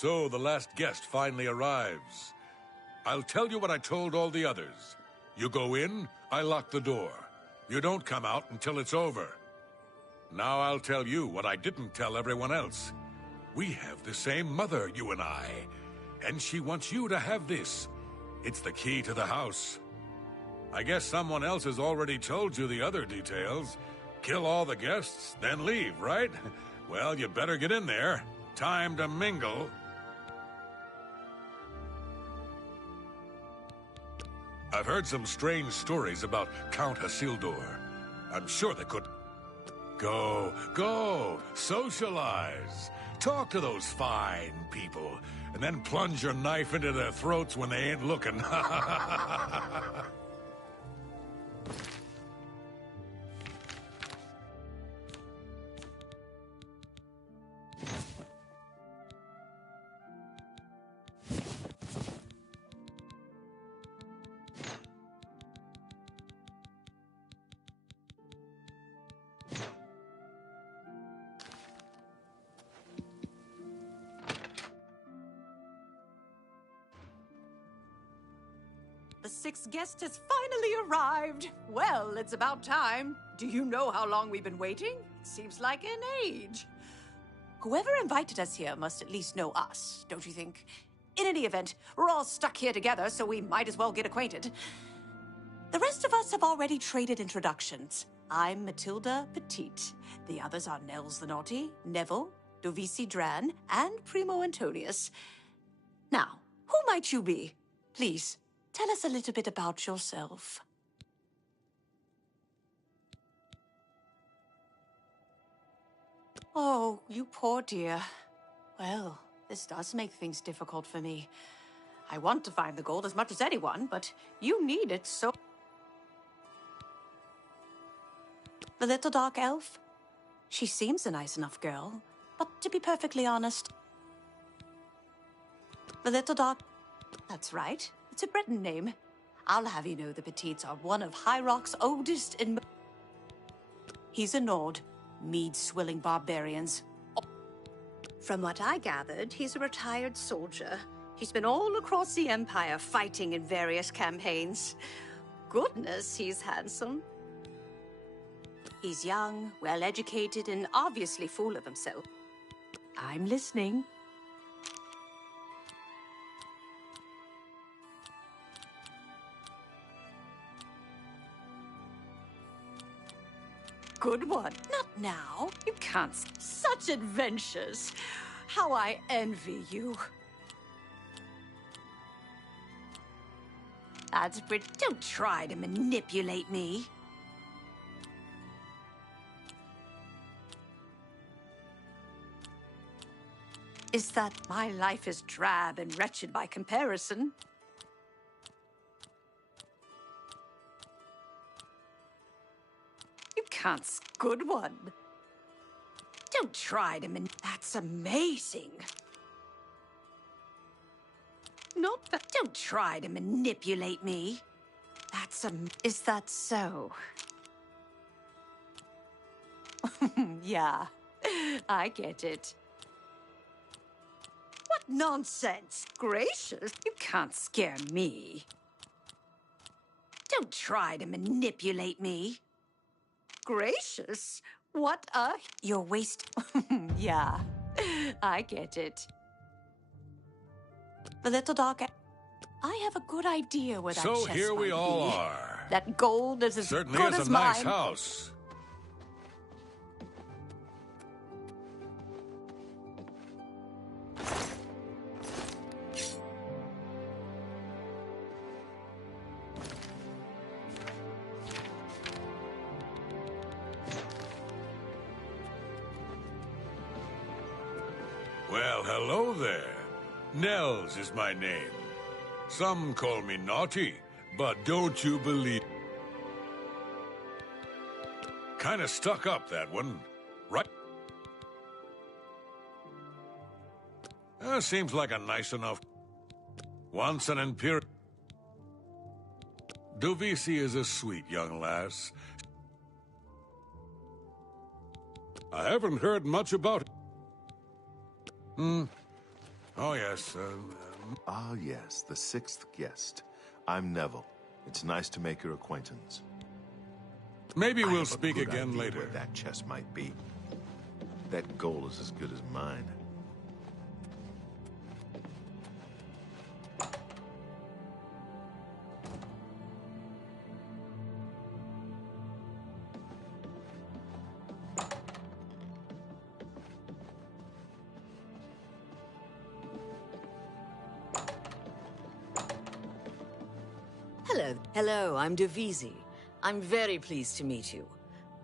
So the last guest finally arrives. I'll tell you what I told all the others. You go in, I lock the door. You don't come out until it's over. Now I'll tell you what I didn't tell everyone else. We have the same mother, you and I. And she wants you to have this. It's the key to the house. I guess someone else has already told you the other details. Kill all the guests, then leave, right? Well, you better get in there. Time to mingle. I've heard some strange stories about Count Hasildor. I'm sure they could... Go, socialize. Talk to those fine people, and then plunge your knife into their throats when they ain't looking. The sixth guest has finally arrived. Well, it's about time. Do you know how long we've been waiting? It seems like an age. Whoever invited us here must at least know us, don't you think? In any event, we're all stuck here together, so we might as well get acquainted. The rest of us have already traded introductions. I'm Matilda Petite. The others are Nels the Naughty, Neville, Dovisi Dran, and Primo Antonius. Now, who might you be? Please, tell us a little bit about yourself. Oh, you poor dear. Well, this does make things difficult for me. I want to find the gold as much as anyone, but you need it so... The little dark elf? She seems a nice enough girl, but to be perfectly honest... The little dark... That's right. It's a Breton name. I'll have you know the Petites are one of High Rock's oldest and... He's a Nord. Mead-swilling barbarians. From what I gathered, he's a retired soldier. He's been all across the Empire fighting in various campaigns. Goodness, he's handsome. He's young, well-educated, and obviously full of himself. I'm listening. Good one. Not now. You can't. Such adventures. How I envy you. That's pretty. Don't try to manipulate me. Is that my life is drab and wretched by comparison? Can't. Good one. Don't try to That's amazing. Not that. Don't try to manipulate me. That's Is that so? Yeah, I get it. What nonsense! Gracious, you can't scare me. Don't try to manipulate me. Gracious, what a... You're Yeah, I get it. The little dark... I have a good idea where that chest So here we might all be. are. That gold is as Certainly good is as a nice mine. house. Well, hello there. Nels is my name. Some call me naughty, but don't you believe... Kinda stuck up, that one. Right? Seems like a nice enough... Once an Imperial... Dovisi is a sweet young lass. I haven't heard much about... Oh, yes. Ah, yes, the sixth guest. I'm Neville. It's nice to make your acquaintance. Maybe I we'll have a speak good again idea later. where that chest might be. That goal is as good as mine. Hello, I'm Devizi. I'm very pleased to meet you.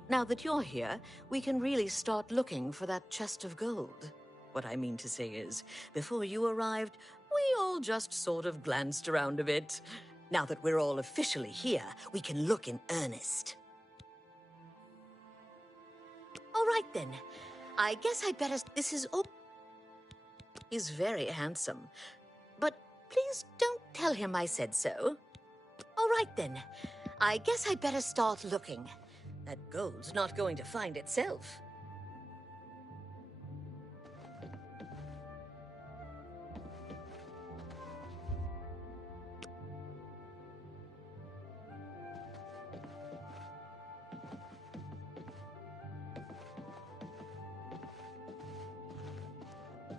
Now that you're here, we can really start looking for that chest of gold. What I mean to say is, before you arrived, we all just sort of glanced around a bit. Now that we're all officially here, we can look in earnest. All right then. I guess I'd better... This is... Oh, he's very handsome. But please don't tell him I said so. All right then. I guess I'd better start looking. That gold's not going to find itself.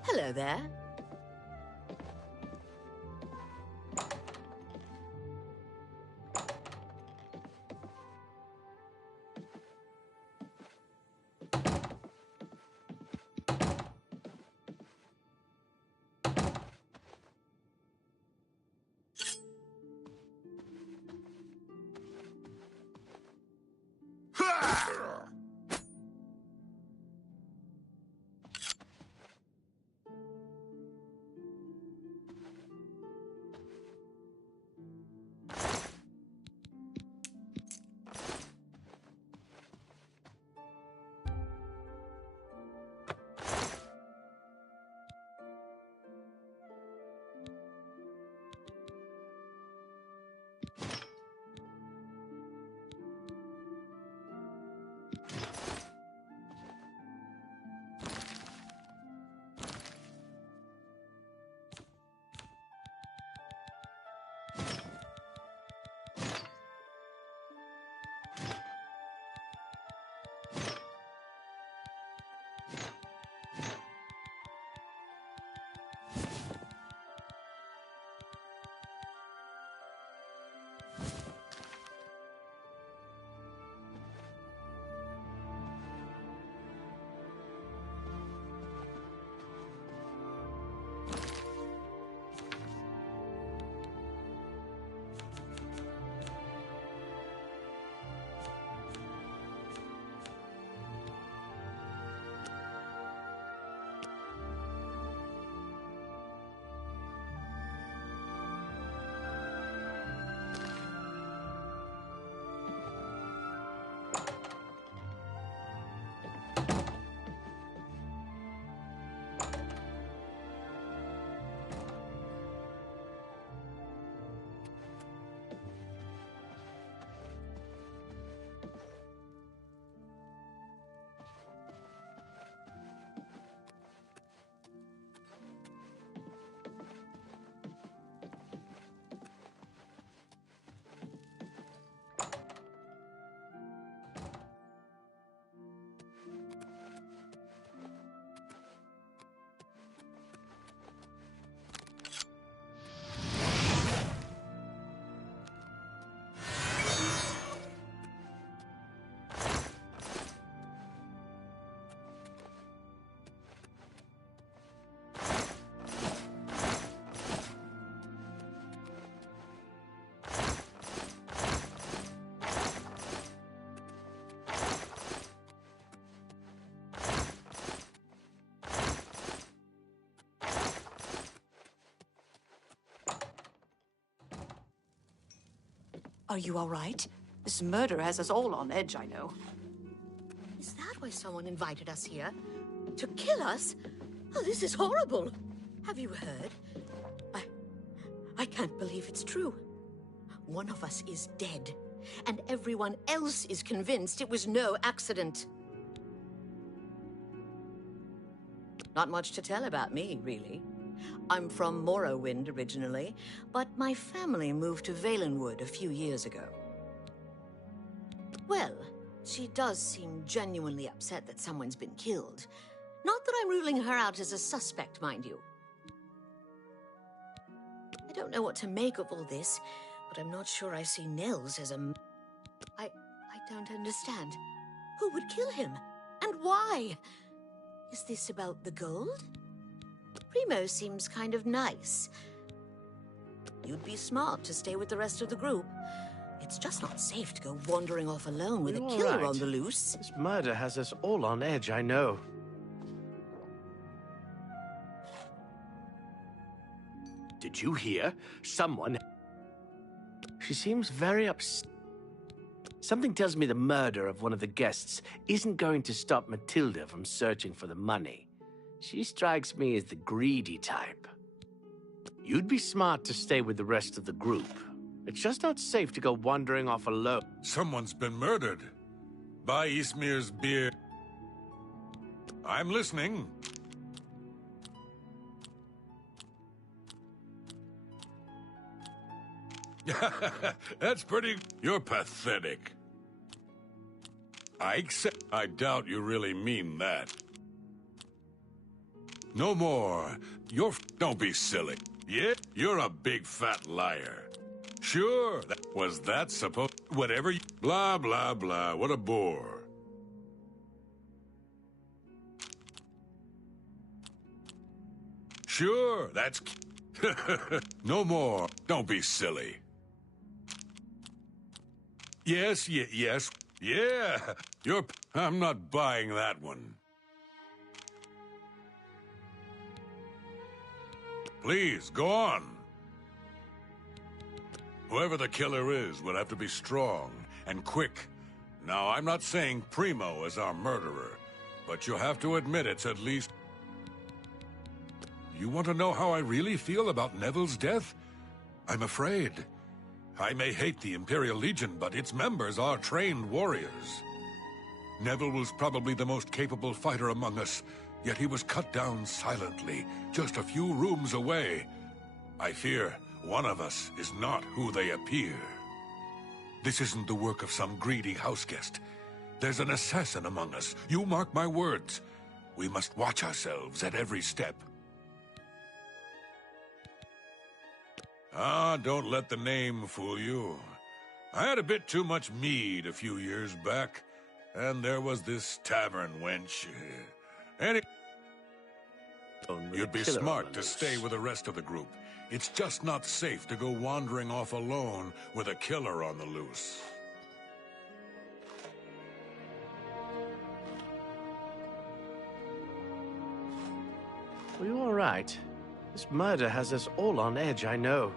Hello there. Are you all right? This murder has us all on edge, I know. Is that why someone invited us here? To kill us? Oh, this is horrible. Have you heard? I can't believe it's true. One of us is dead, and everyone else is convinced it was no accident. Not much to tell about me, really. I'm from Morrowind originally, but my family moved to Valenwood a few years ago. Well, she does seem genuinely upset that someone's been killed. Not that I'm ruling her out as a suspect, mind you. I don't know what to make of all this, but I'm not sure I see Nils as a... I don't understand. Who would kill him? And why? Is this about the gold? Primo seems kind of nice. You'd be smart to stay with the rest of the group. It's just not safe to go wandering off alone with a killer on the loose. This murder has us all on edge, I know. Did you hear? Someone... She seems very upset. Something tells me the murder of one of the guests isn't going to stop Matilda from searching for the money. She strikes me as the greedy type. You'd be smart to stay with the rest of the group. It's just not safe to go wandering off alone. Someone's been murdered. By Ismir's beer. I'm listening. That's pretty... You're pathetic. I doubt you really mean that. No more. Don't be silly. Yeah, you're a big fat liar. Sure, was that supposed... Whatever you... Blah, blah, blah. What a bore. Sure, that's... No more. Don't be silly. Yes, yes. Yeah. I'm not buying that one. Please, go on. Whoever the killer is would have to be strong and quick. Now, I'm not saying Primo is our murderer, but you have to admit it's at least... You want to know how I really feel about Neville's death? I'm afraid. I may hate the Imperial Legion, but its members are trained warriors. Neville was probably the most capable fighter among us, yet he was cut down silently, just a few rooms away. I fear one of us is not who they appear. This isn't the work of some greedy houseguest. There's an assassin among us. You mark my words. We must watch ourselves at every step. Ah, don't let the name fool you. I had a bit too much mead a few years back, and there was this tavern wench. You'd be smart to stay with the rest of the group. It's just not safe to go wandering off alone with a killer on the loose. Are you all right? This murder has us all on edge, I know.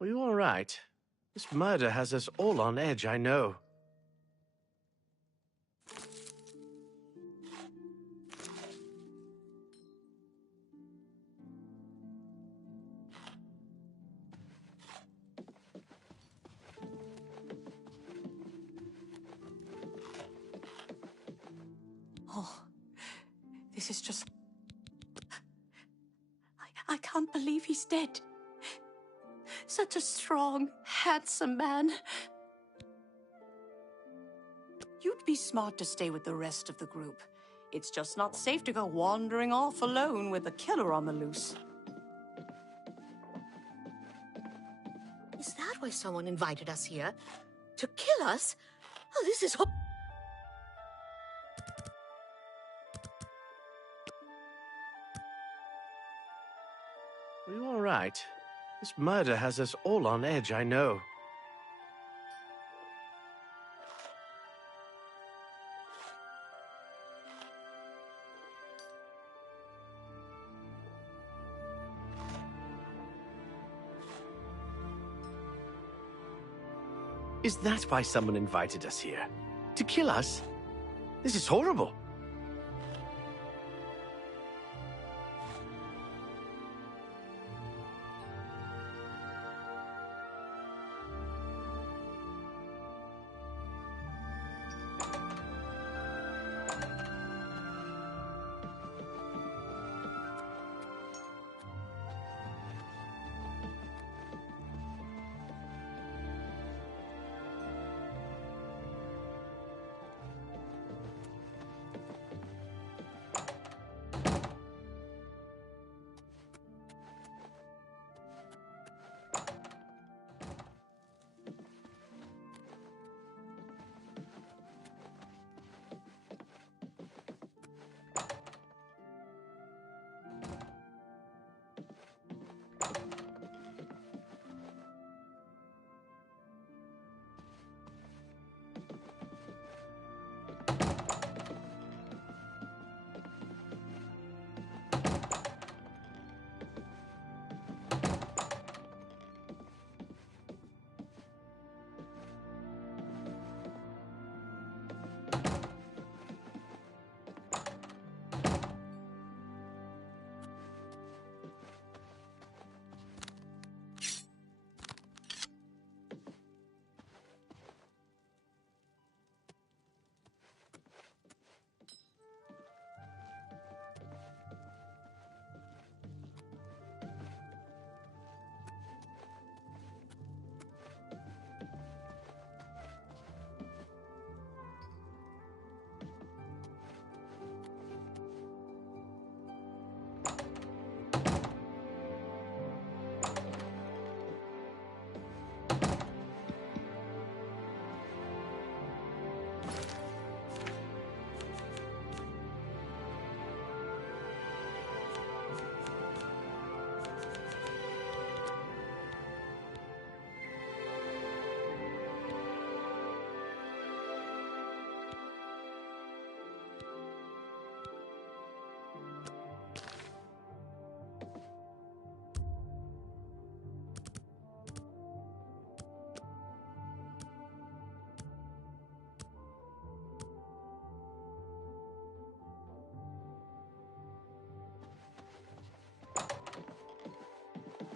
Are you all right? This murder has us all on edge, I know. Oh, this is just... I can't believe he's dead. Such a strong, handsome man. You'd be smart to stay with the rest of the group. It's just not safe to go wandering off alone with a killer on the loose. Is that why someone invited us here? To kill us? Oh, this is... Are you all right? This murder has us all on edge, I know. Is that why someone invited us here? To kill us? This is horrible.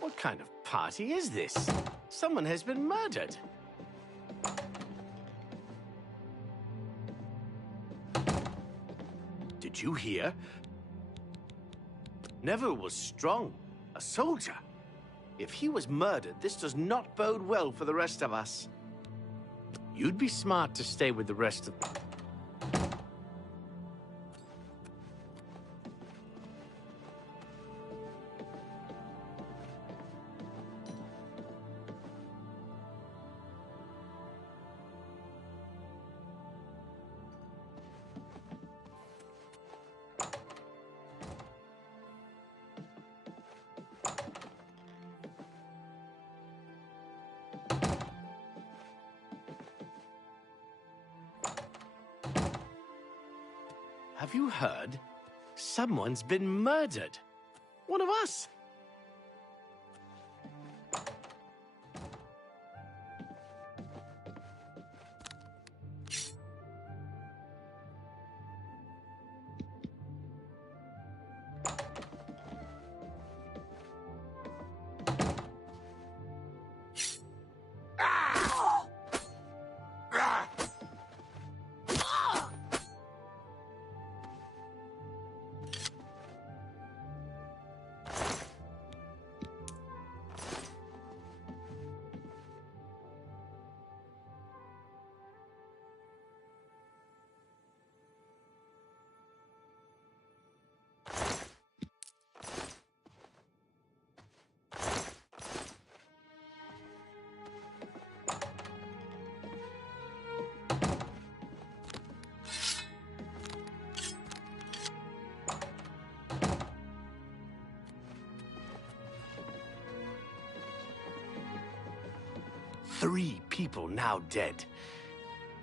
What kind of party is this? Someone has been murdered. Did you hear? Neville was strong, a soldier. If he was murdered, this does not bode well for the rest of us. You'd be smart to stay with the rest of them. Have you heard? Someone's been murdered. One of us. Three people now dead,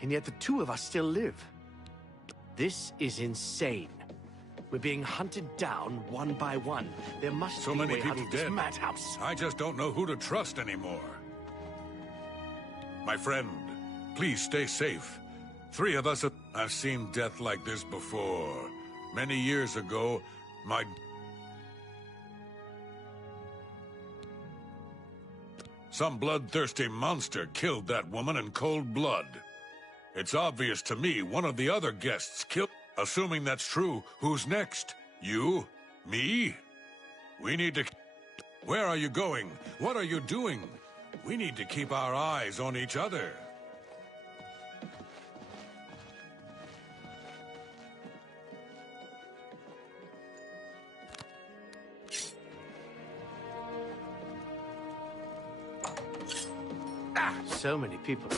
and yet the two of us still live. This is insane. We're being hunted down one by one. There must So be a many way out people of this dead. madhouse. I just don't know who to trust anymore. My friend, Please stay safe. 3 of us I've seen death like this before. Many years ago, some bloodthirsty monster killed that woman in cold blood. It's obvious to me one of the other guests killed. Assuming that's true, who's next? You? Me? We need to... Where are you going? What are you doing? We need to keep our eyes on each other. So many people.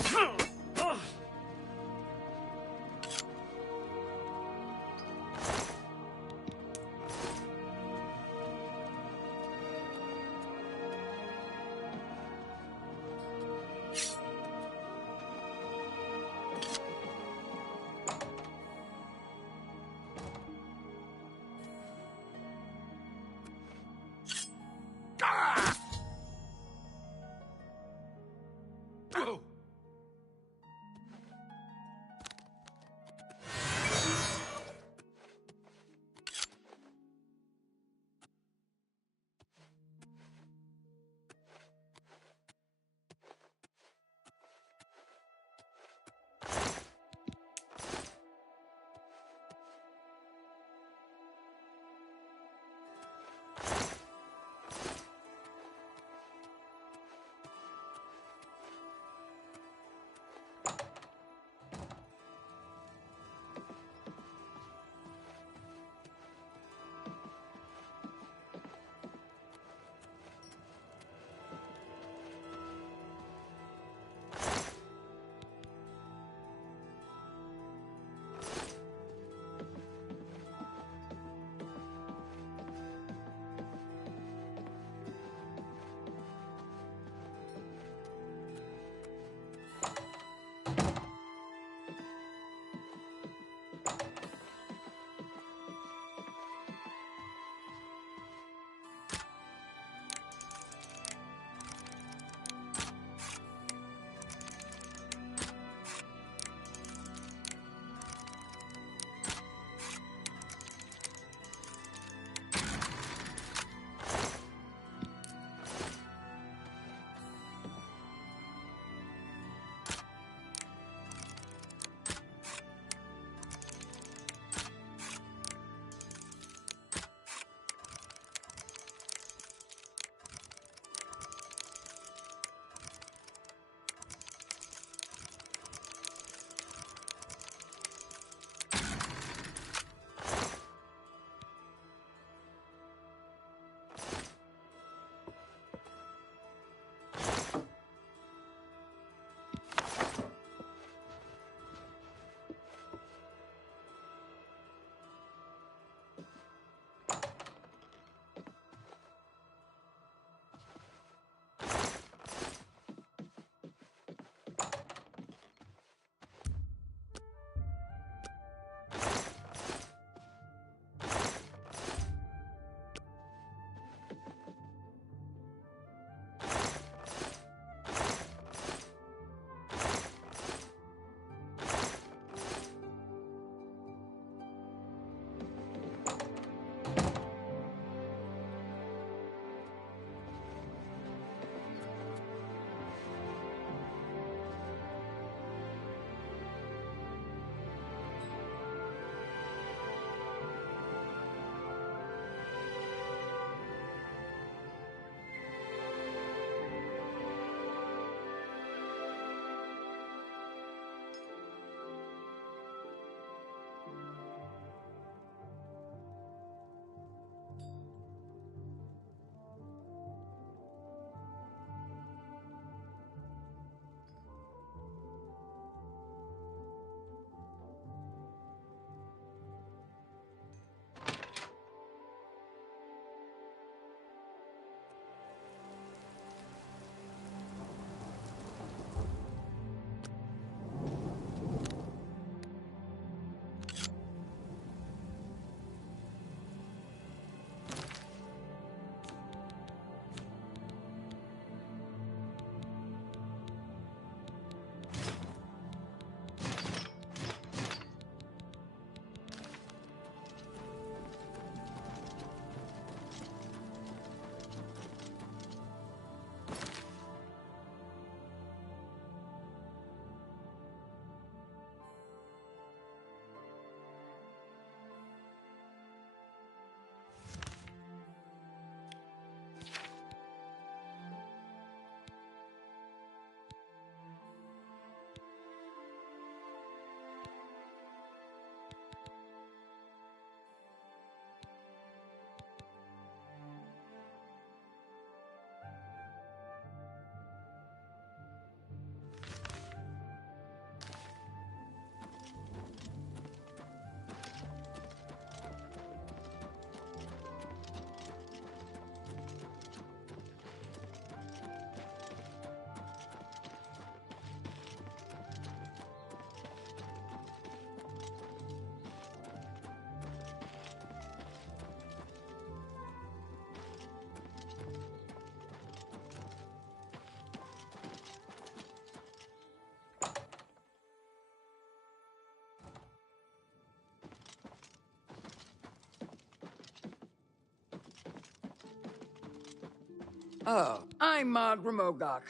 Oh, I'm Gromogok.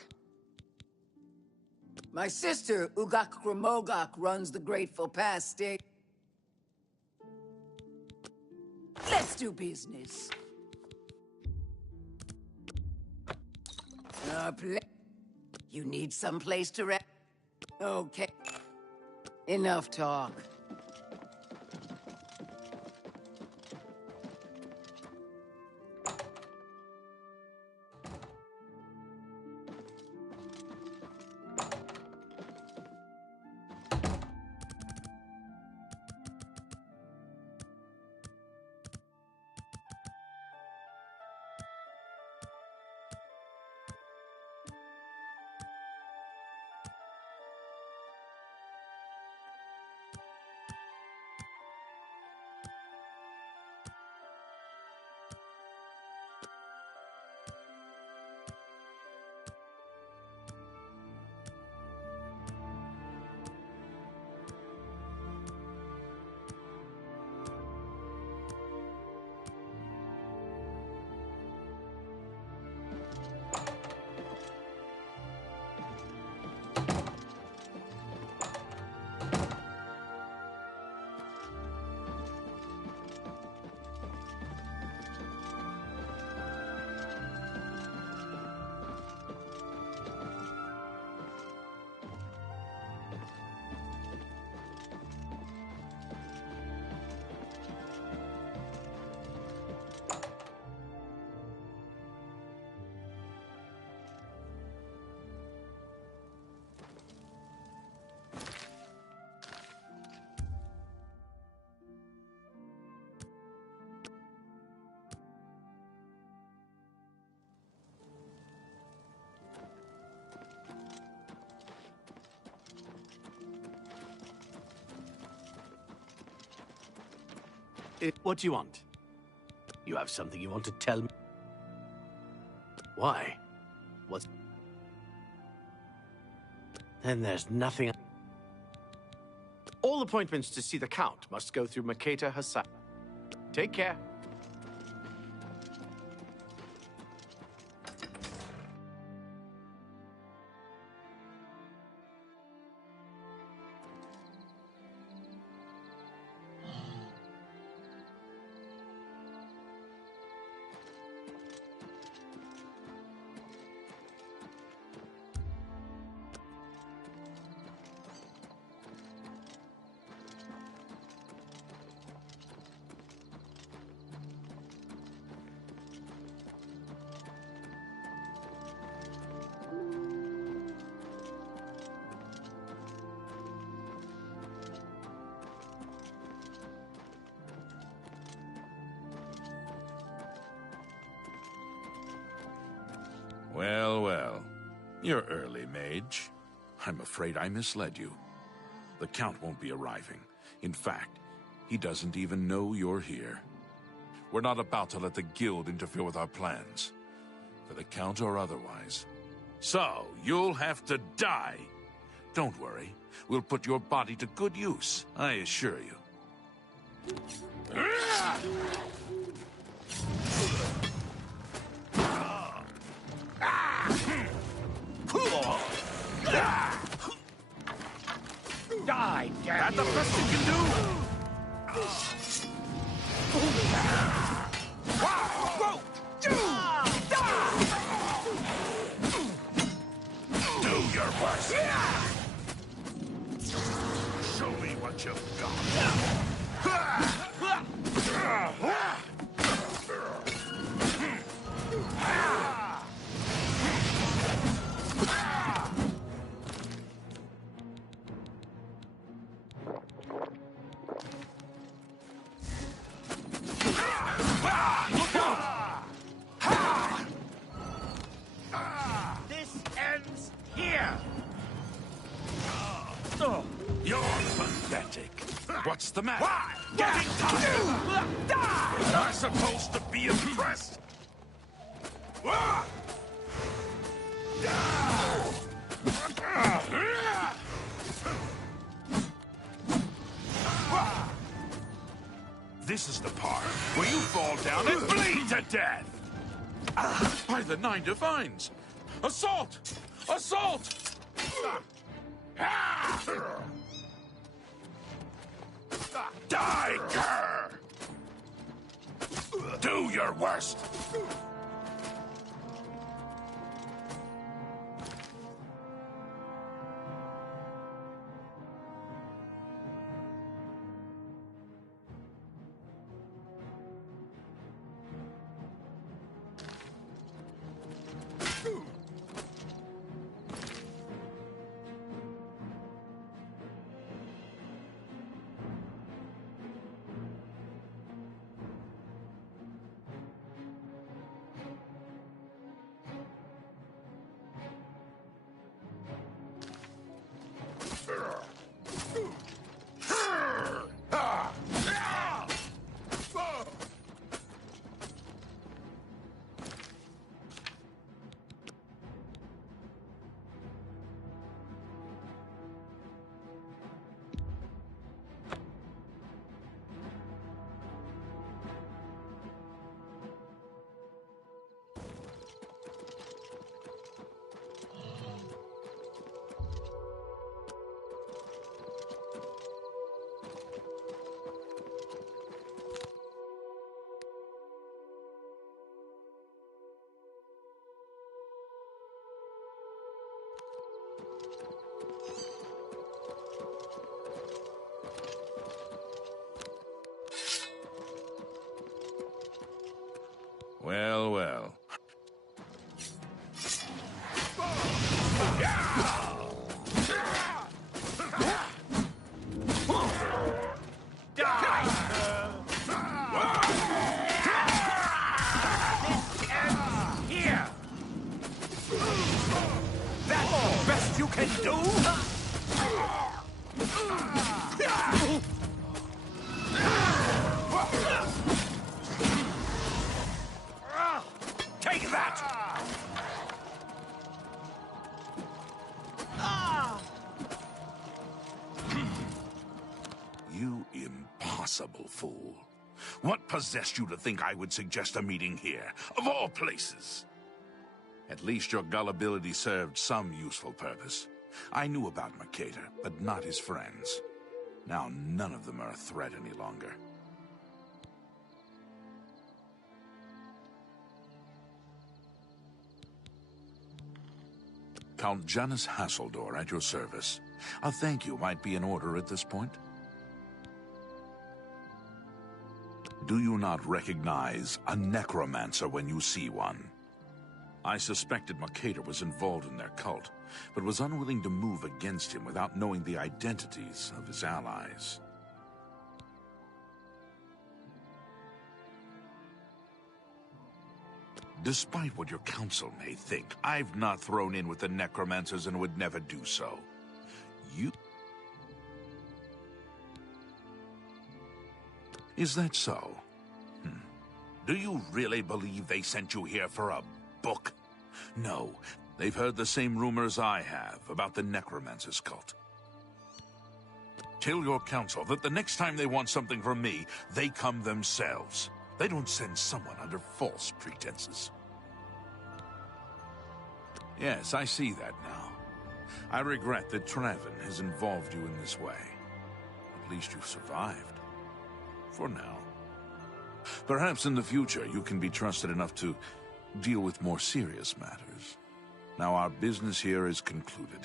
My sister, Ugak Gromogok, runs the Grateful Pass state. Let's do business. You need some place to rest? Okay. Enough talk. What do you want? You have something you want to tell me? Why? What's... Then there's nothing... All appointments to see the Count must go through Maketa herself. Take care. Well, well. You're early, Mage. I'm afraid I misled you. The Count won't be arriving. In fact, he doesn't even know you're here. We're not about to let the Guild interfere with our plans, for the Count or otherwise. So, you'll have to die. Don't worry. We'll put your body to good use, I assure you. Die, that the best you can do? Do your worst. Show me what you've got. You're pathetic. What's the matter? Why? Getting tired? Was I supposed to be impressed? This is the part where you fall down and bleed to death. By the Nine Divines! Assault! Assault! Die, cur! Do your worst! Well, well. Here! That's the best you can do? Take that! You impossible fool. What possessed you to think I would suggest a meeting here, of all places? At least your gullibility served some useful purpose. I knew about Mercator, but not his friends. Now none of them are a threat any longer. Count Janus Hasseldor at your service. A thank you might be in order at this point. Do you not recognize a necromancer when you see one? I suspected Mercator was involved in their cult, but was unwilling to move against him without knowing the identities of his allies. Despite what your council may think, I've not thrown in with the necromancers and would never do so. You... Is that so? Do you really believe they sent you here for a book? No, they've heard the same rumors I have about the necromancer's cult. Tell your council that the next time they want something from me, they come themselves. They don't send someone under false pretenses. Yes, I see that now. I regret that Traven has involved you in this way. At least you've survived. For now. Perhaps in the future you can be trusted enough to deal with more serious matters. Now our business here is concluded.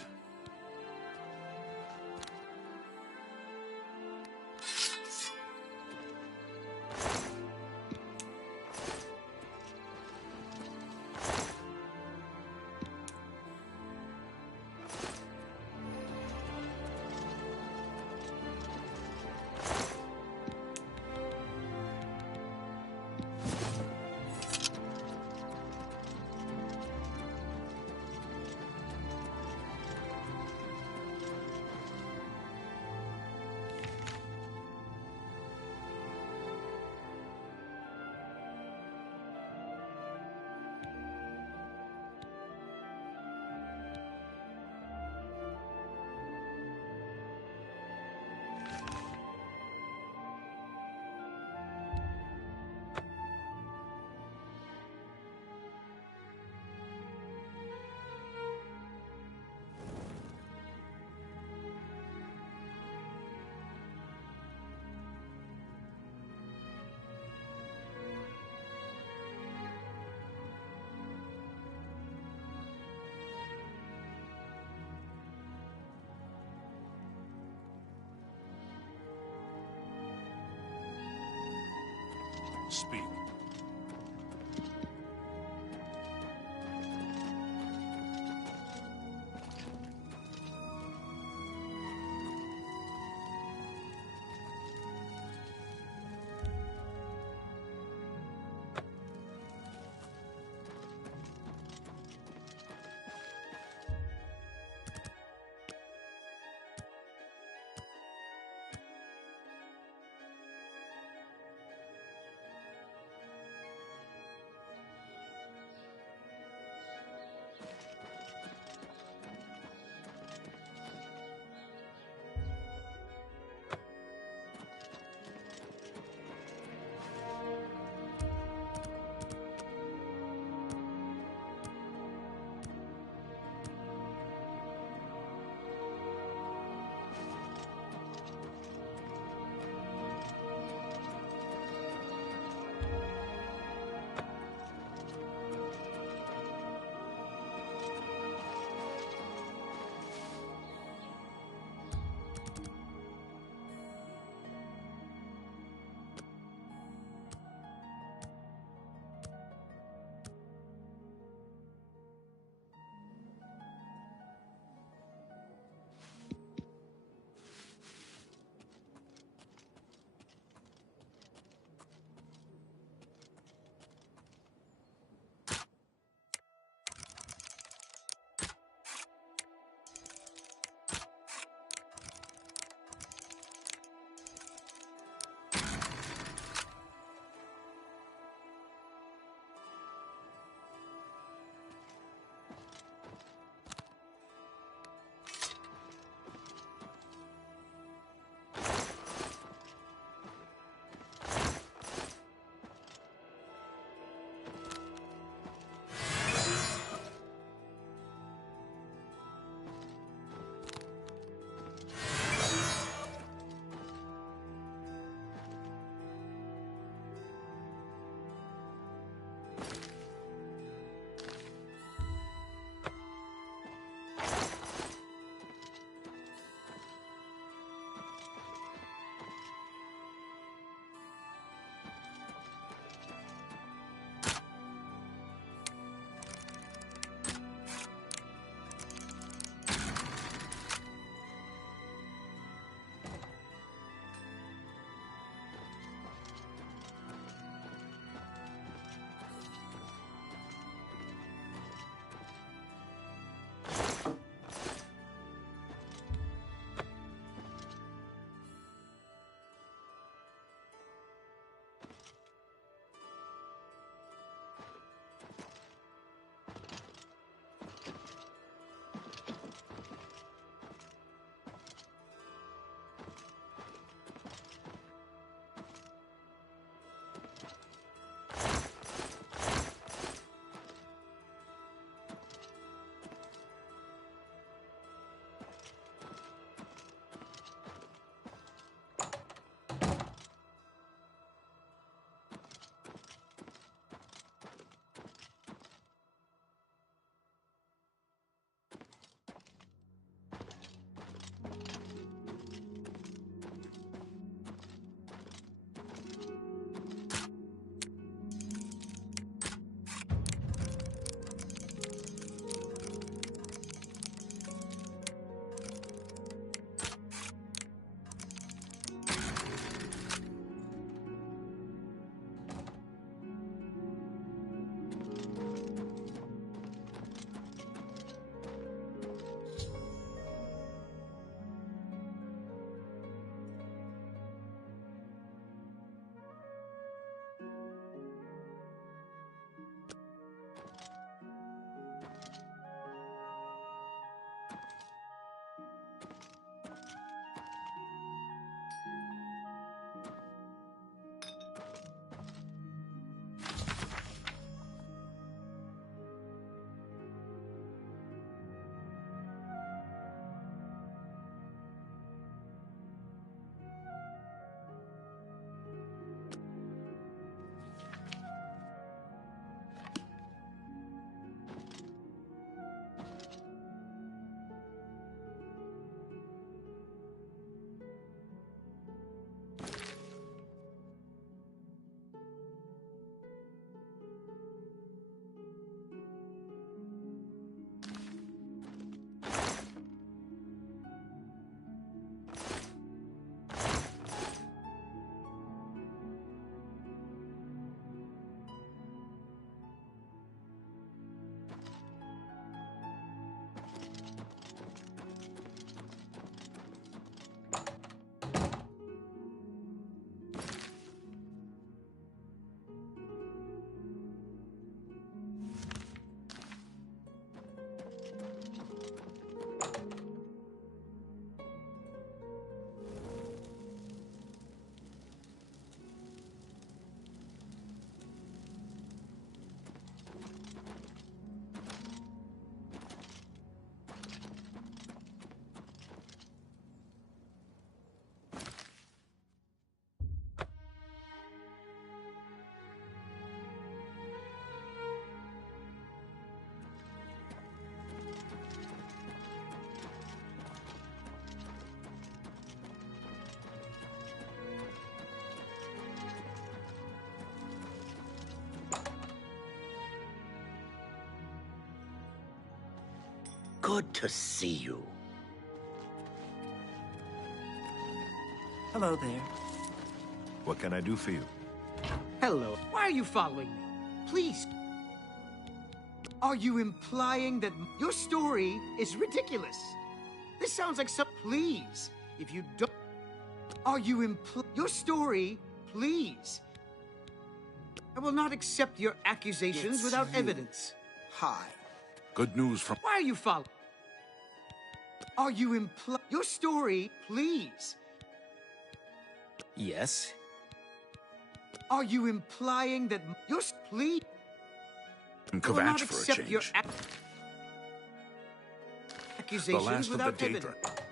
speak. good to see you. Hello there. What can I do for you? Hello. Why are you following me? Please. Are you implying that your story is ridiculous? This sounds like some... Please, if you don't... Are you your story, please. I will not accept your accusations without evidence. Hi. Good news from... Why are you following? Are you your story, please. Yes. Are you implying that your... Please. I will Kvatch not for a accept your change. The accusations last of without the evidence. Daedra.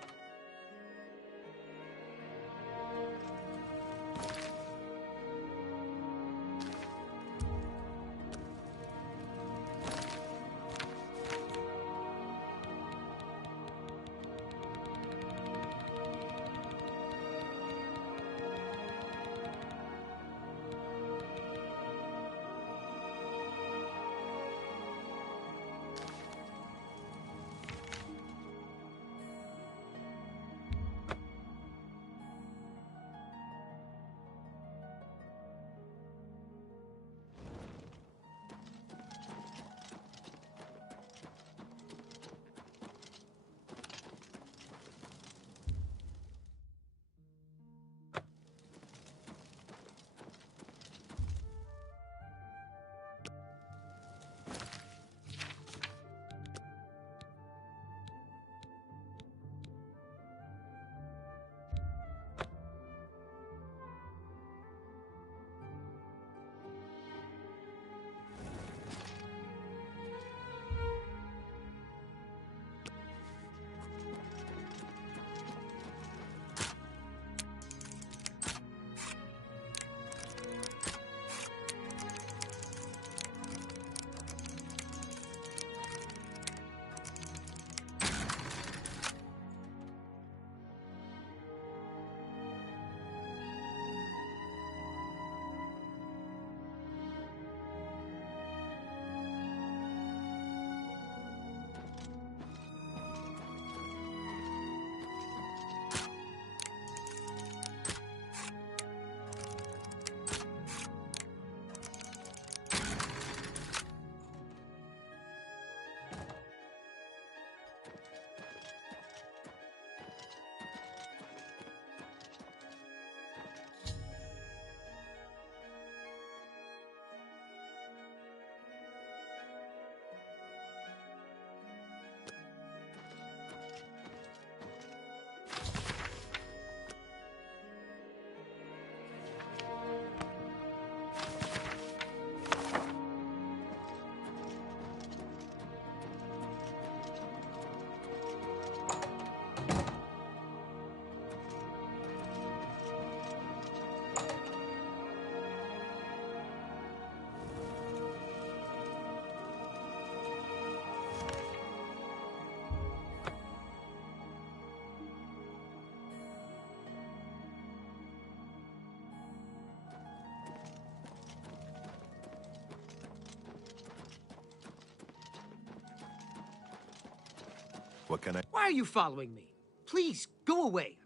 What can I... Why are you following me? Please, go away.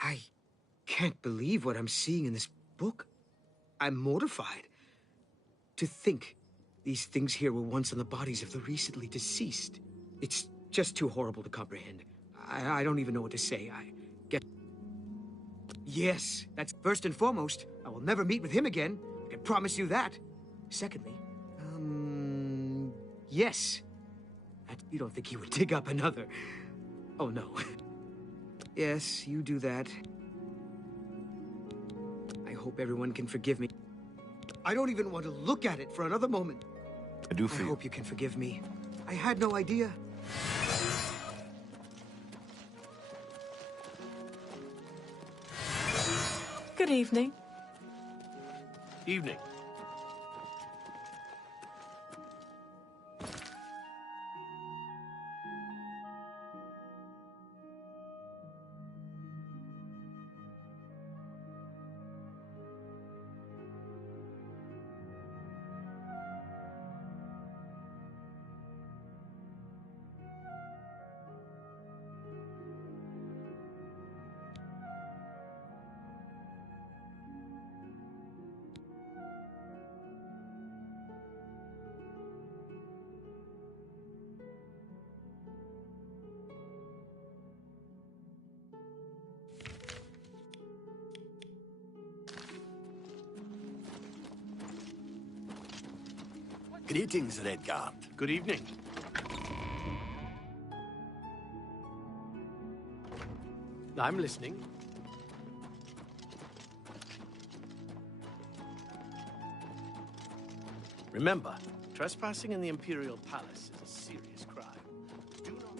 I can't believe what I'm seeing in this book. I'm mortified. To think these things here were once on the bodies of the recently deceased. It's just too horrible to comprehend. I don't even know what to say. I get... Yes, that's first and foremost. I will never meet with him again. I can promise you that. Secondly, yes. You don't think he would dig up another? Oh, no. Yes, you do that. I hope everyone can forgive me. I don't even want to look at it for another moment. I do for I you. hope you can forgive me. I had no idea. Good evening. Evening. Greetings, Redguard. Good evening. I'm listening. Remember, trespassing in the Imperial Palace is a serious crime. Do not...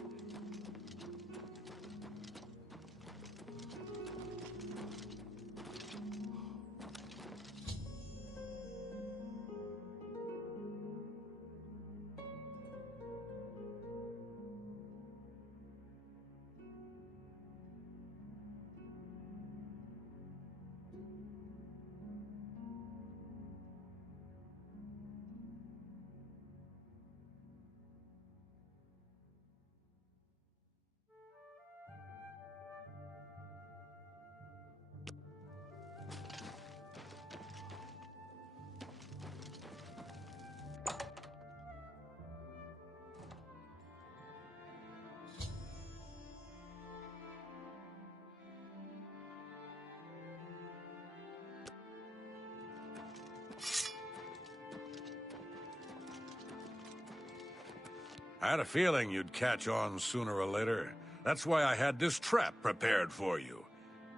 I had a feeling you'd catch on sooner or later. That's why I had this trap prepared for you.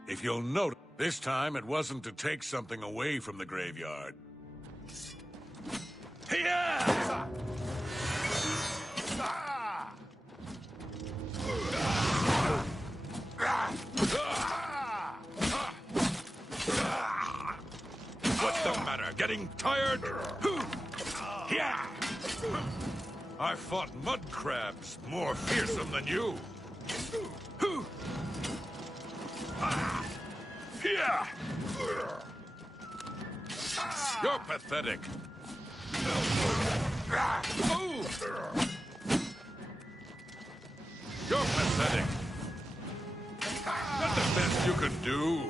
If you'll note, this time it wasn't to take something away from the graveyard. Hiya! What's the matter? Getting tired? Yeah! I fought mud crabs more fearsome than you. You're pathetic. You're pathetic. That's the best you could do.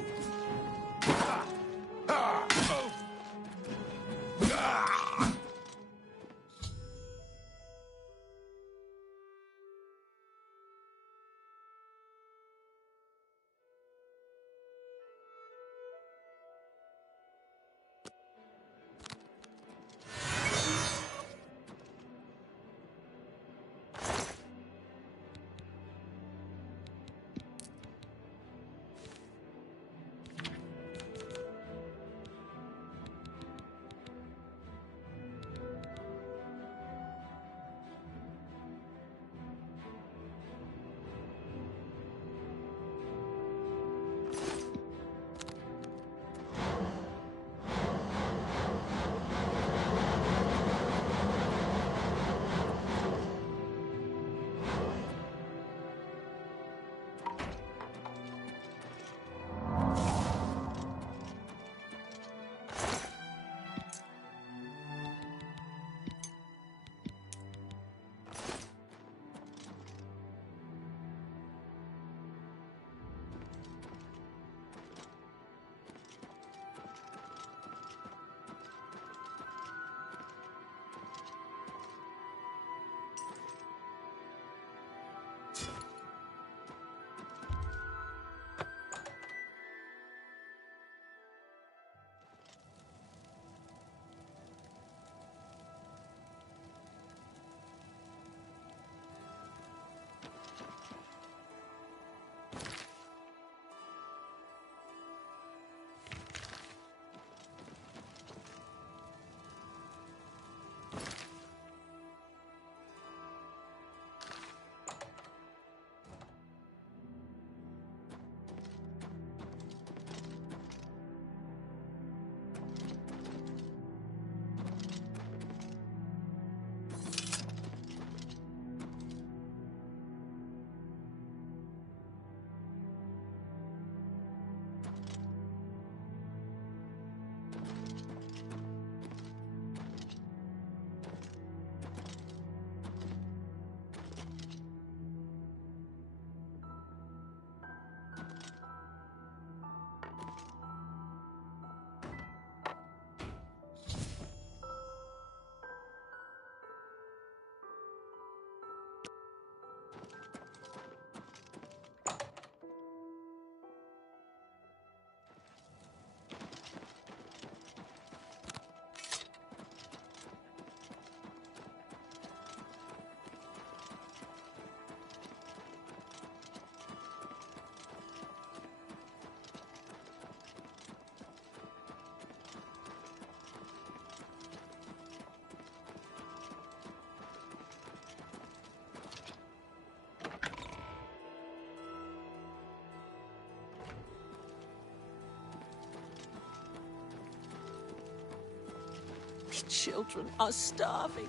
The children are starving.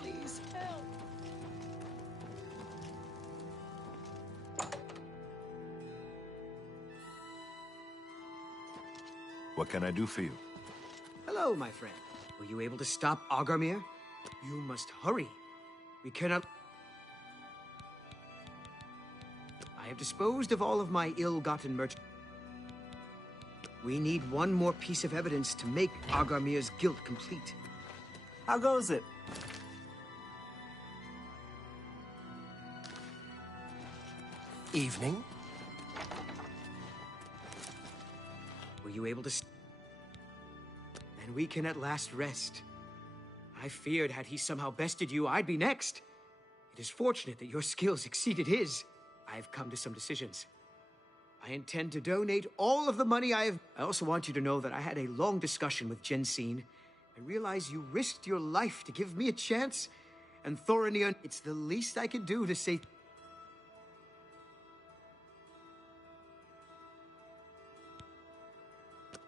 Please help. What can I do for you? Hello, my friend. Were you able to stop Agarmir? You must hurry. We cannot... I have disposed of all of my ill-gotten merchandise. We need one more piece of evidence to make Agarmir's guilt complete. How goes it? Evening. Were you able to... Then we can at last rest. I feared had he somehow bested you, I'd be next. It is fortunate that your skills exceeded his. I've come to some decisions. I intend to donate all of the money I also want you to know that I had a long discussion with Jensine. I realize you risked your life to give me a chance, and Thorinir, it's the least I can do to say...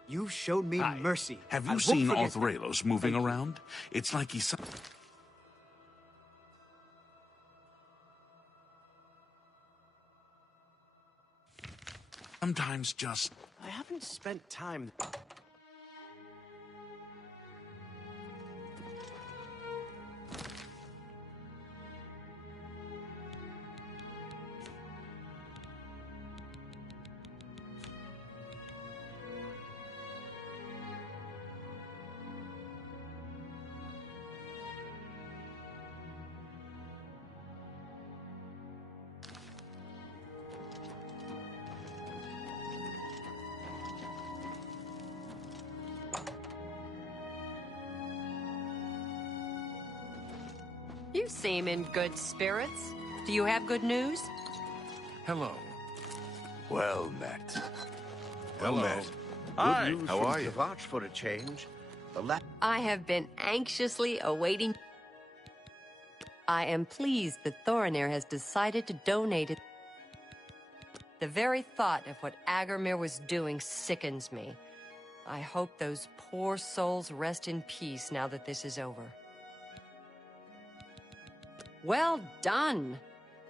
You've shown me mercy. Have you seen Arthrelos moving around? It's like he's... Sometimes just... I haven't spent time... You seem in good spirits. Do you have good news? Hello. Well met. Hello. Well met. Hi. Good news How from are you? Savage for a change. The I have been anxiously awaiting. I am pleased that Thorinir has decided to donate it. The very thought of what Agarmir was doing sickens me. I hope those poor souls rest in peace now that this is over. Well done!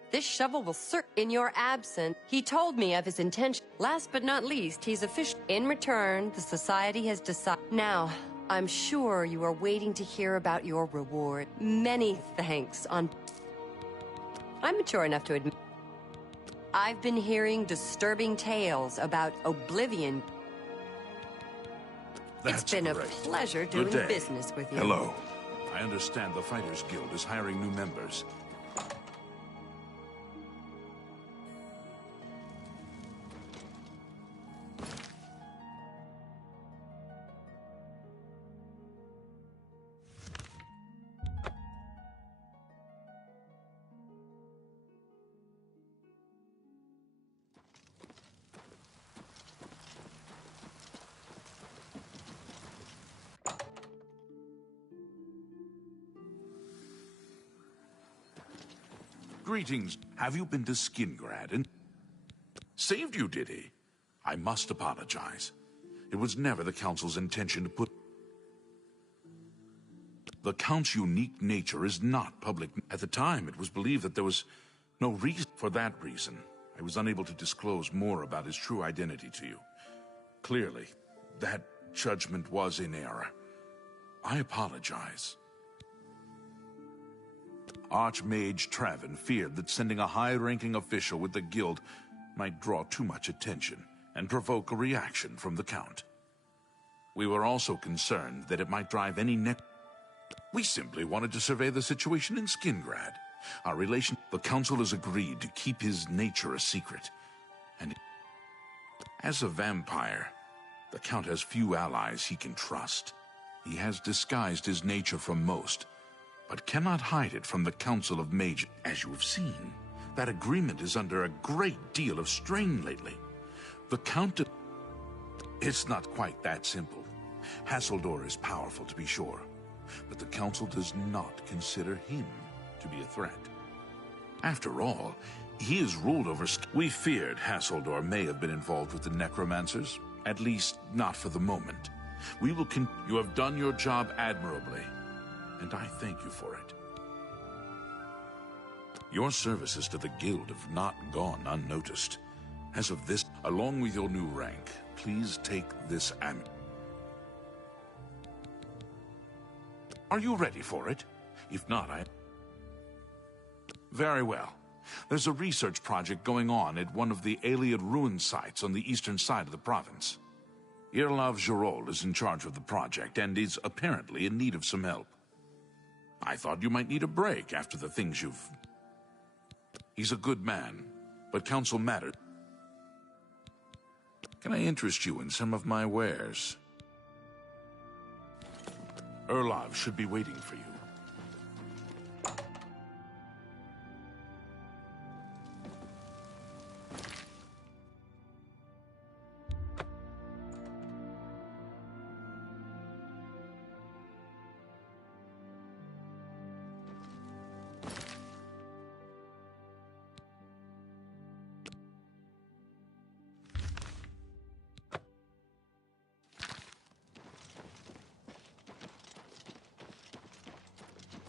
This shovel will serve in your absence. He told me of his intention. Last but not least, he's official. In return, the Society has decided. Now, I'm sure you are waiting to hear about your reward. Many thanks on... I'm mature enough to admit... I've been hearing disturbing tales about Oblivion. It's been a pleasure doing business with you. Hello. I understand the Fighters Guild is hiring new members. Greetings. Have you been to Skingrad and... Saved you, did he? I must apologize. It was never the Council's intention to put... The Count's unique nature is not public. At the time, it was believed that there was no reason. For that reason, I was unable to disclose more about his true identity to you. Clearly, that judgment was in error. I apologize. Archmage Traven feared that sending a high-ranking official with the Guild might draw too much attention and provoke a reaction from the Count. We were also concerned that it might drive any We simply wanted to survey the situation in Skingrad. The Council has agreed to keep his nature a secret. And as a vampire, the Count has few allies he can trust. He has disguised his nature from most, but cannot hide it from the Council of Mages. As you have seen, that agreement is under a great deal of strain lately. The Count... It's not quite that simple. Hasseldor is powerful, to be sure, but the Council does not consider him to be a threat. After all, he is ruled over... We feared Hasseldor may have been involved with the necromancers, at least not for the moment. We will You have done your job admirably, and I thank you for it. Your services to the Guild have not gone unnoticed. As of this, along with your new rank, please take this Are you ready for it? If not, Very well. There's a research project going on at one of the Aliad ruin sites on the eastern side of the province. Irlav Jirol is in charge of the project and is apparently in need of some help. I thought you might need a break after the things you've... He's a good man, but council matters. Can I interest you in some of my wares? Irlav should be waiting for you.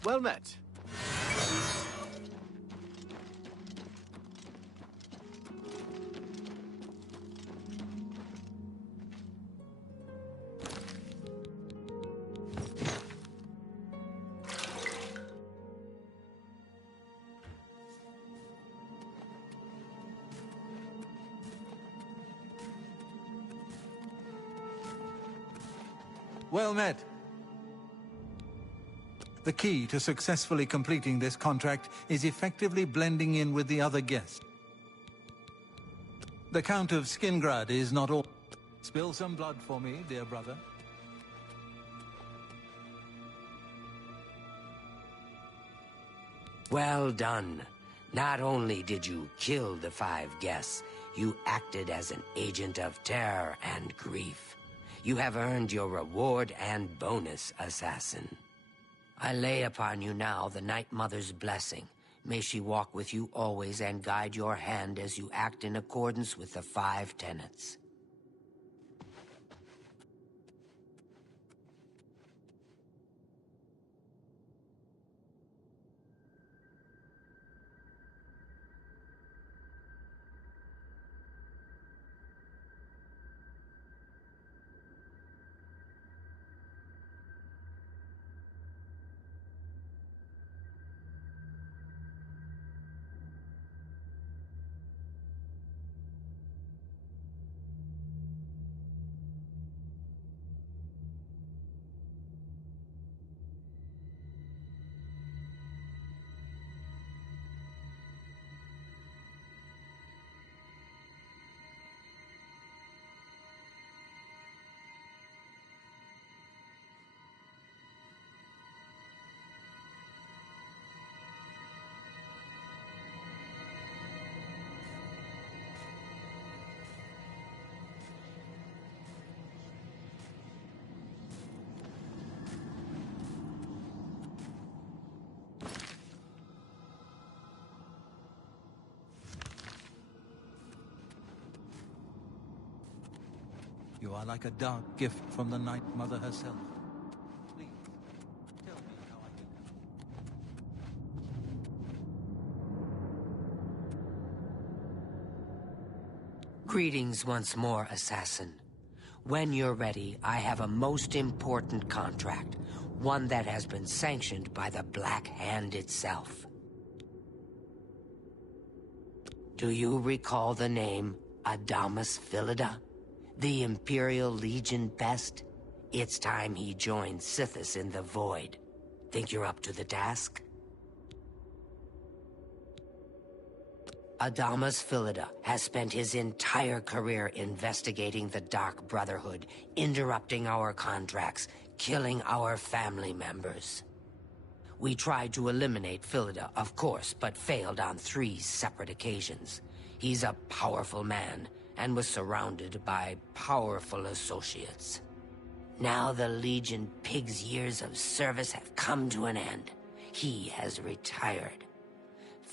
Well met. Well met. The key to successfully completing this contract is effectively blending in with the other guests. The Count of Skingrad is not all. Spill some blood for me, dear brother. Well done. Not only did you kill the 5 guests, you acted as an agent of terror and grief. You have earned your reward and bonus, assassin. I lay upon you now the Night Mother's blessing. May she walk with you always and guide your hand as you act in accordance with the 5 tenets. You are like a dark gift from the Night Mother herself. Please, tell me how I can help. Greetings once more, assassin. When you're ready, I have a most important contract. One that has been sanctioned by the Black Hand itself. Do you recall the name Adamus Philida? The Imperial Legion best? It's time he joined Sithis in the Void. Think you're up to the task? Adamus Philida has spent his entire career investigating the Dark Brotherhood, interrupting our contracts, killing our family members. We tried to eliminate Philida, of course, but failed on 3 separate occasions. He's a powerful man, and was surrounded by powerful associates. Now the Legion Pig's years of service have come to an end. He has retired.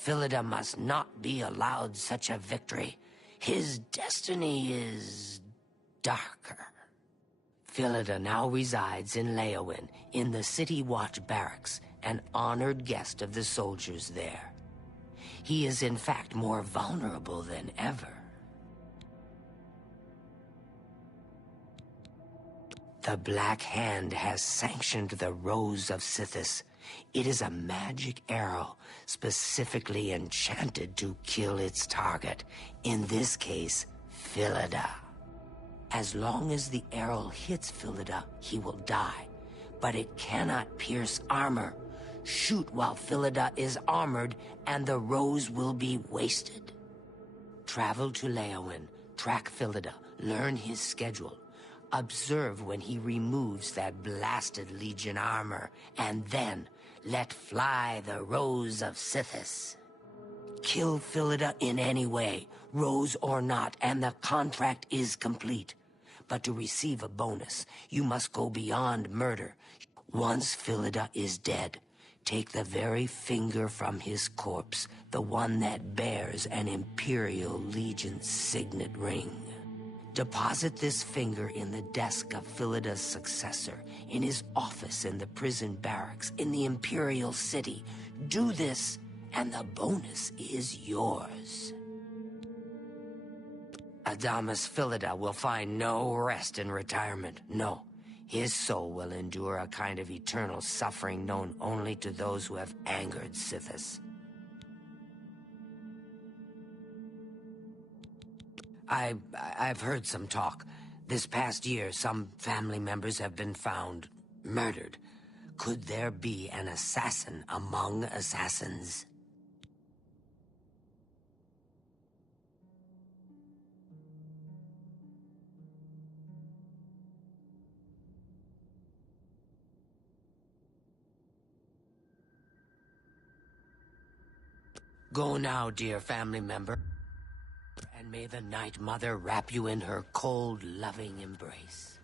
Philida must not be allowed such a victory. His destiny is darker. Philida now resides in Leowin, in the City Watch Barracks, an honored guest of the soldiers there. He is in fact more vulnerable than ever. The Black Hand has sanctioned the Rose of Sithis. It is a magic arrow, specifically enchanted to kill its target, in this case, Philida. As long as the arrow hits Philida, he will die, but it cannot pierce armor. Shoot while Philida is armored, and the rose will be wasted. Travel to Leowin, track Philida, learn his schedule. Observe when he removes that blasted Legion armor, and then let fly the Rose of Sithis. Kill Philida in any way, rose or not, and the contract is complete. But to receive a bonus, you must go beyond murder. Once Philida is dead, take the very finger from his corpse, the one that bears an Imperial Legion signet ring. Deposit this finger in the desk of Philida's successor, in his office in the prison barracks, in the Imperial City. Do this, and the bonus is yours. Adamus Philida will find no rest in retirement. No, his soul will endure a kind of eternal suffering known only to those who have angered Sithis. I've heard some talk. This past year, some family members have been found murdered. Could there be an assassin among assassins? Go now, dear family member, and may the Night Mother wrap you in her cold, loving embrace.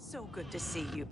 So good to see you.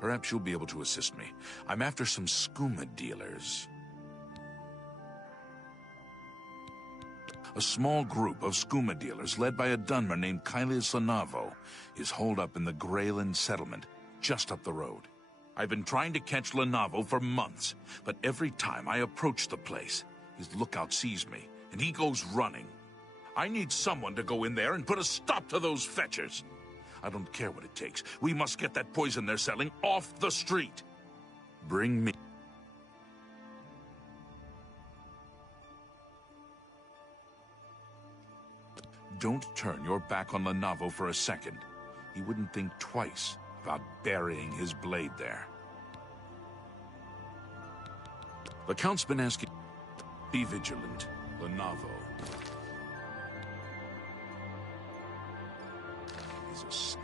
Perhaps you'll be able to assist me. I'm after some skooma dealers. A small group of skooma dealers led by a Dunmer named Kylie Sanavo is holed up in the Greyland settlement. just up the road. I've been trying to catch Lenavo for months, but every time I approach the place, his lookout sees me, and he goes running. I need someone to go in there and put a stop to those fetchers. I don't care what it takes. We must get that poison they're selling off the street. Bring me... Don't turn your back on Lenavo for a second. He wouldn't think twice about burying his blade there. The Count's been asking... Be vigilant, Lenavo. He's a snake.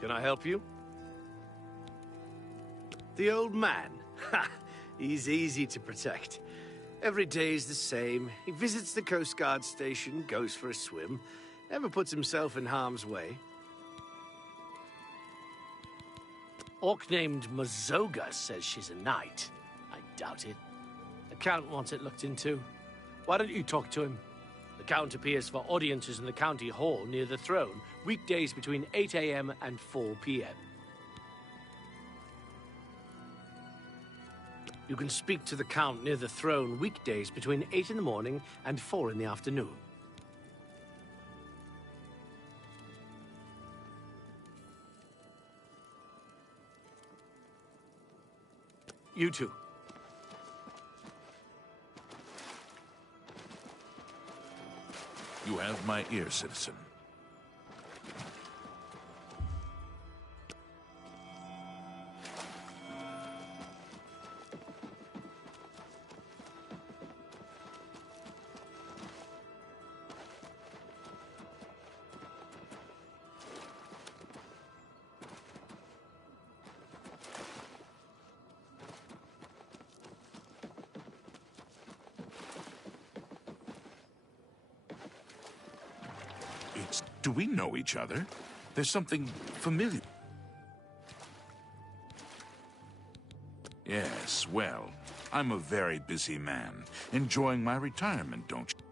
Can I help you? The old man. Ha! He's easy to protect. Every day's the same. He visits the Coast Guard station, goes for a swim, never puts himself in harm's way. Orc named Mazoga says she's a knight. I doubt it. The Count wants it looked into. Why don't you talk to him? The Count appears for audiences in the county hall near the throne, weekdays between 8 a.m. and 4 p.m. You can speak to the Count near the throne weekdays between 8 in the morning and 4 in the afternoon. You too. You have my ear, citizen. Do we know each other? There's something familiar. Yes, well, I'm a very busy man, enjoying my retirement, don't you?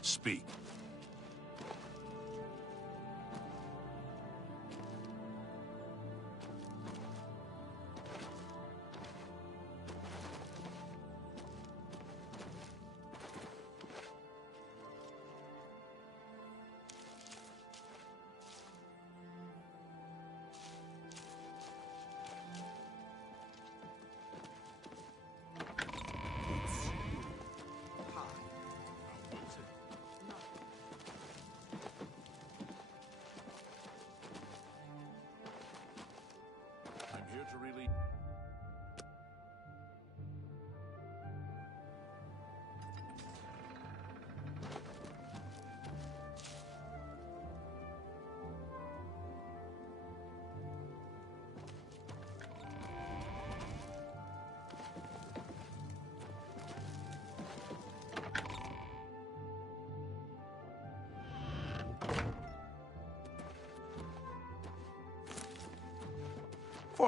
Speak.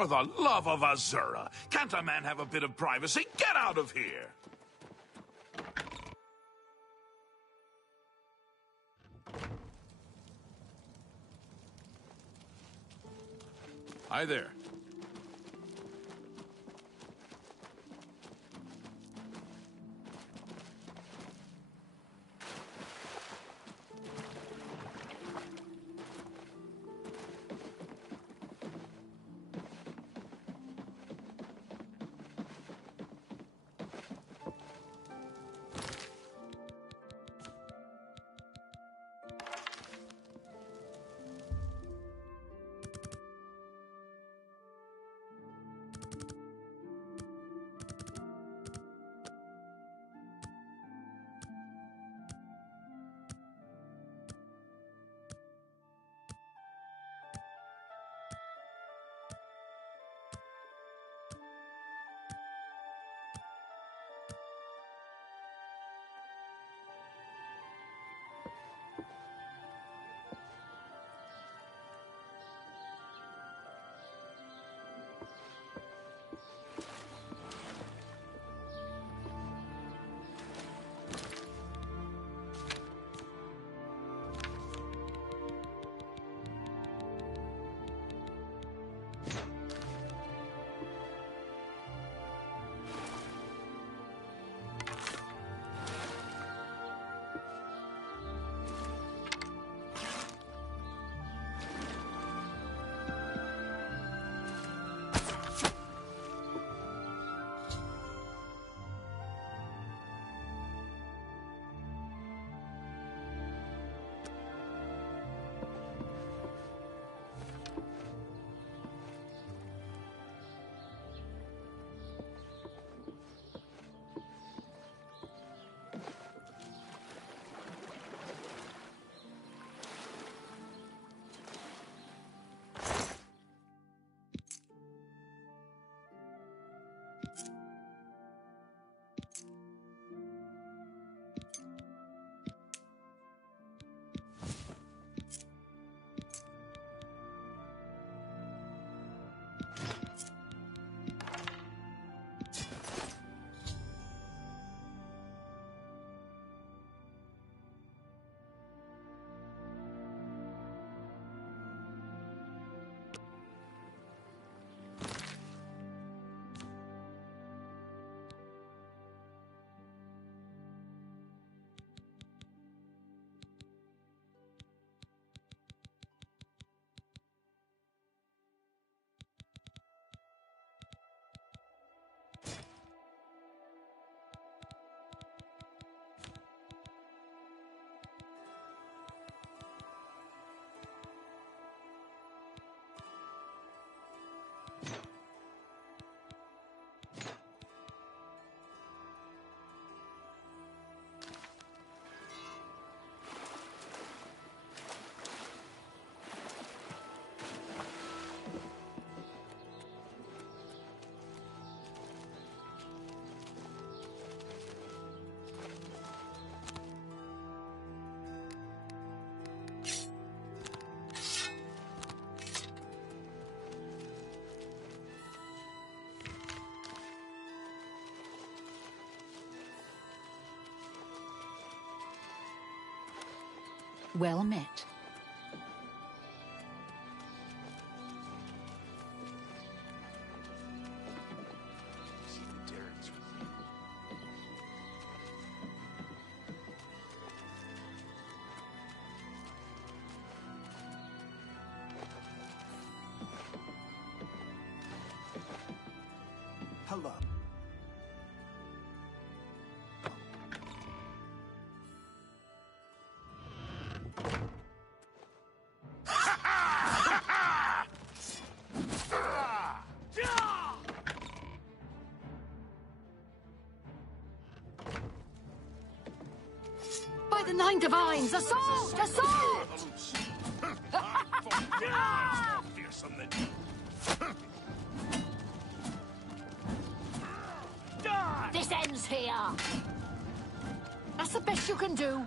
For the love of Azura, can't a man have a bit of privacy? Get out of here! Hi there. Well met. Hello. By the Nine Divines, assault! Assault! This ends here. That's the best you can do.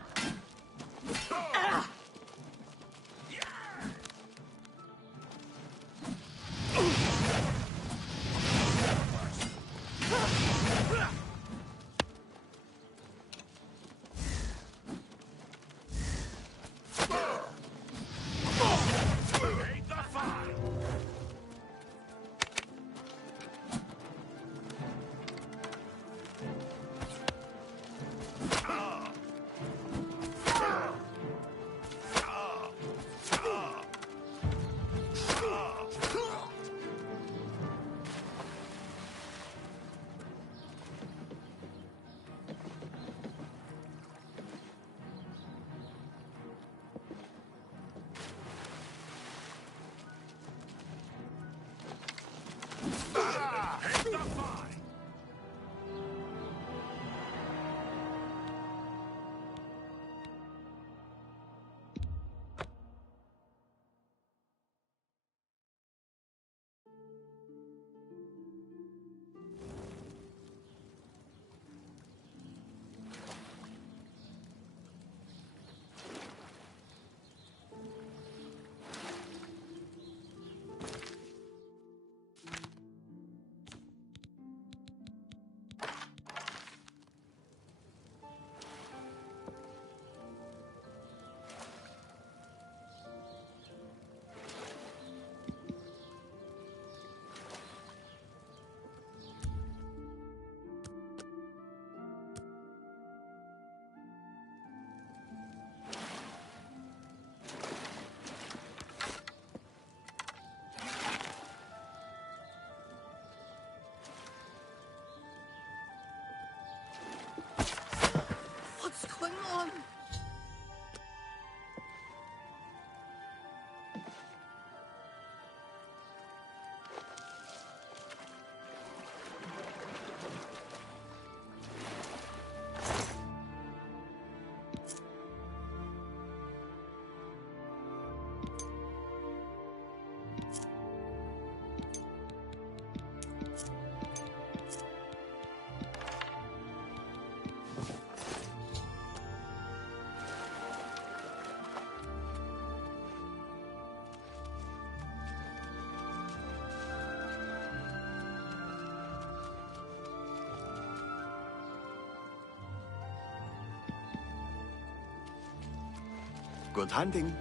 Good hunting.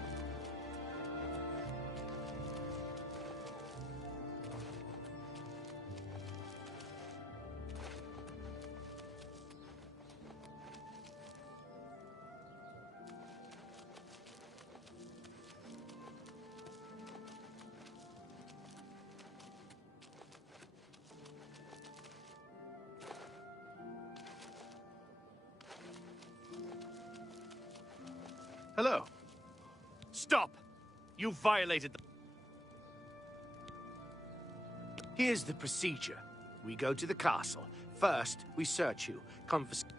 Hello. Stop! You violated the... Here's the procedure. We go to the castle. First, we search you, confiscate...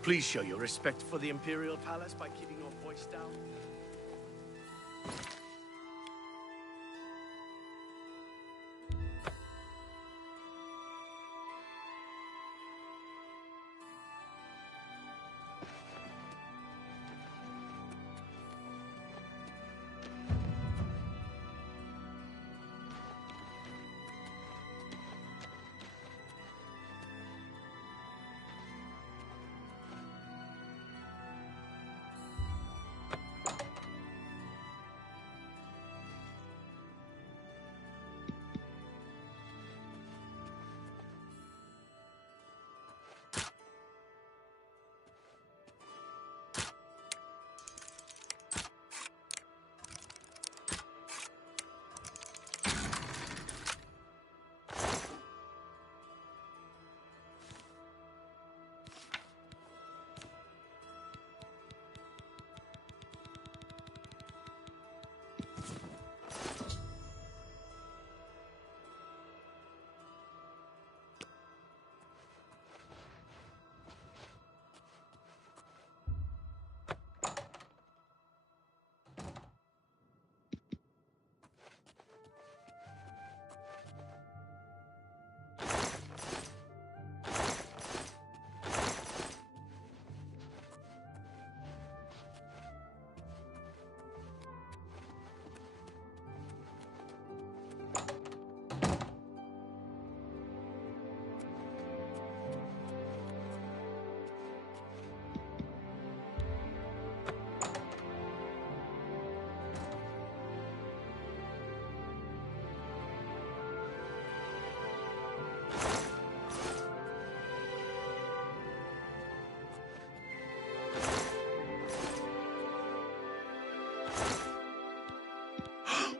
Please show your respect for the Imperial Palace by keeping your voice down.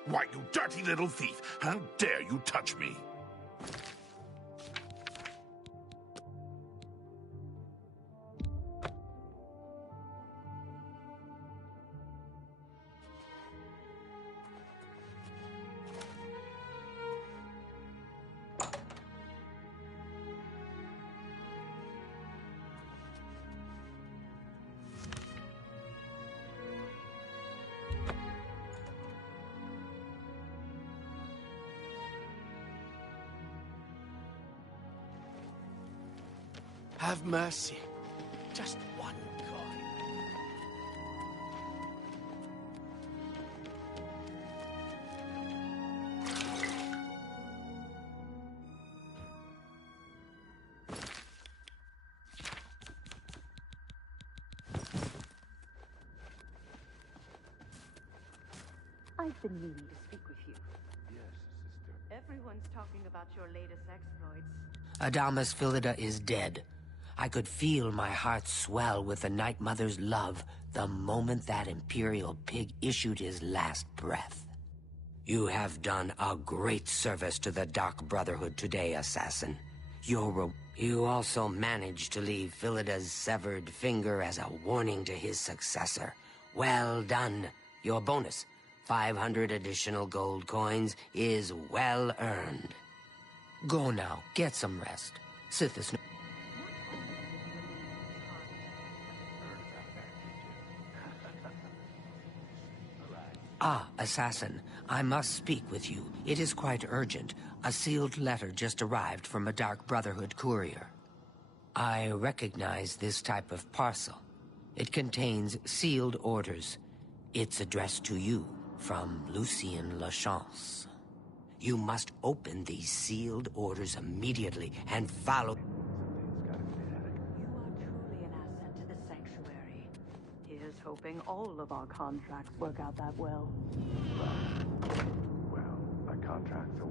Why, you dirty little thief! How dare you touch me? Have mercy. Just one coin. I've been meaning to speak with you. Yes, sister. If Everyone's talking about your latest exploits. Adamus Philida is dead. I could feel my heart swell with the Night Mother's love the moment that Imperial pig issued his last breath. You have done a great service to the Dark Brotherhood today, Assassin. You also managed to leave Philida's severed finger as a warning to his successor. Well done. Your bonus, 500 additional gold coins, is well earned. Go now, get some rest. Sithis. Ah, Assassin, I must speak with you. It is quite urgent. A sealed letter just arrived from a Dark Brotherhood courier. I recognize this type of parcel. It contains sealed orders. It's addressed to you from Lucien Lachance. You must open these sealed orders immediately and follow... You are truly an asset to the Sanctuary. Here's hoping all of our contracts work out that well. Well, my contracts are...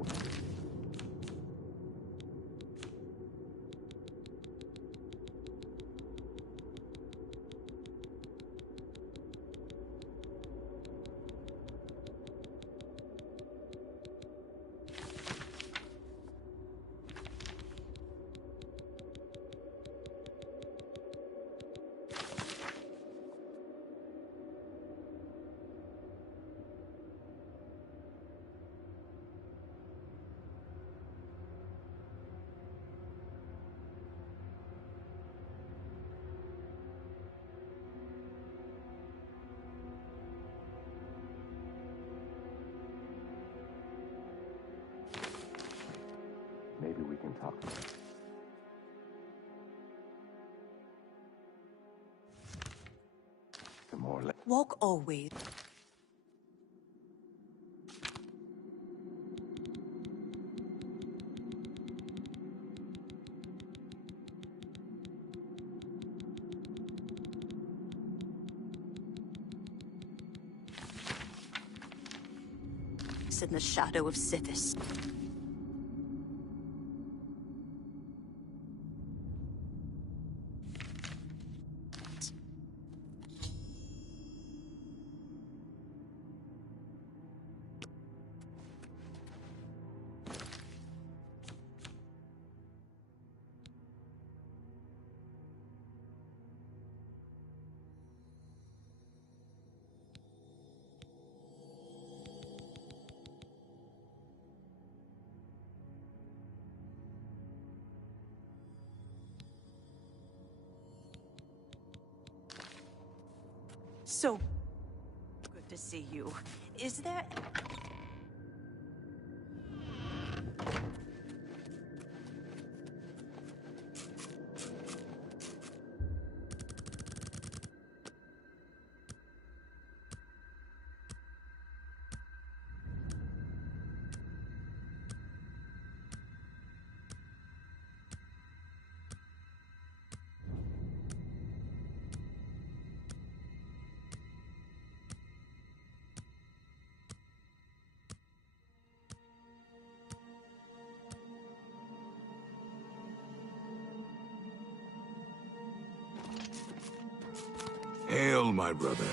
Maybe we can talk. Some more. Walk always. In the shadow of Sithis. So good to see you. Is there... Hail, my brother.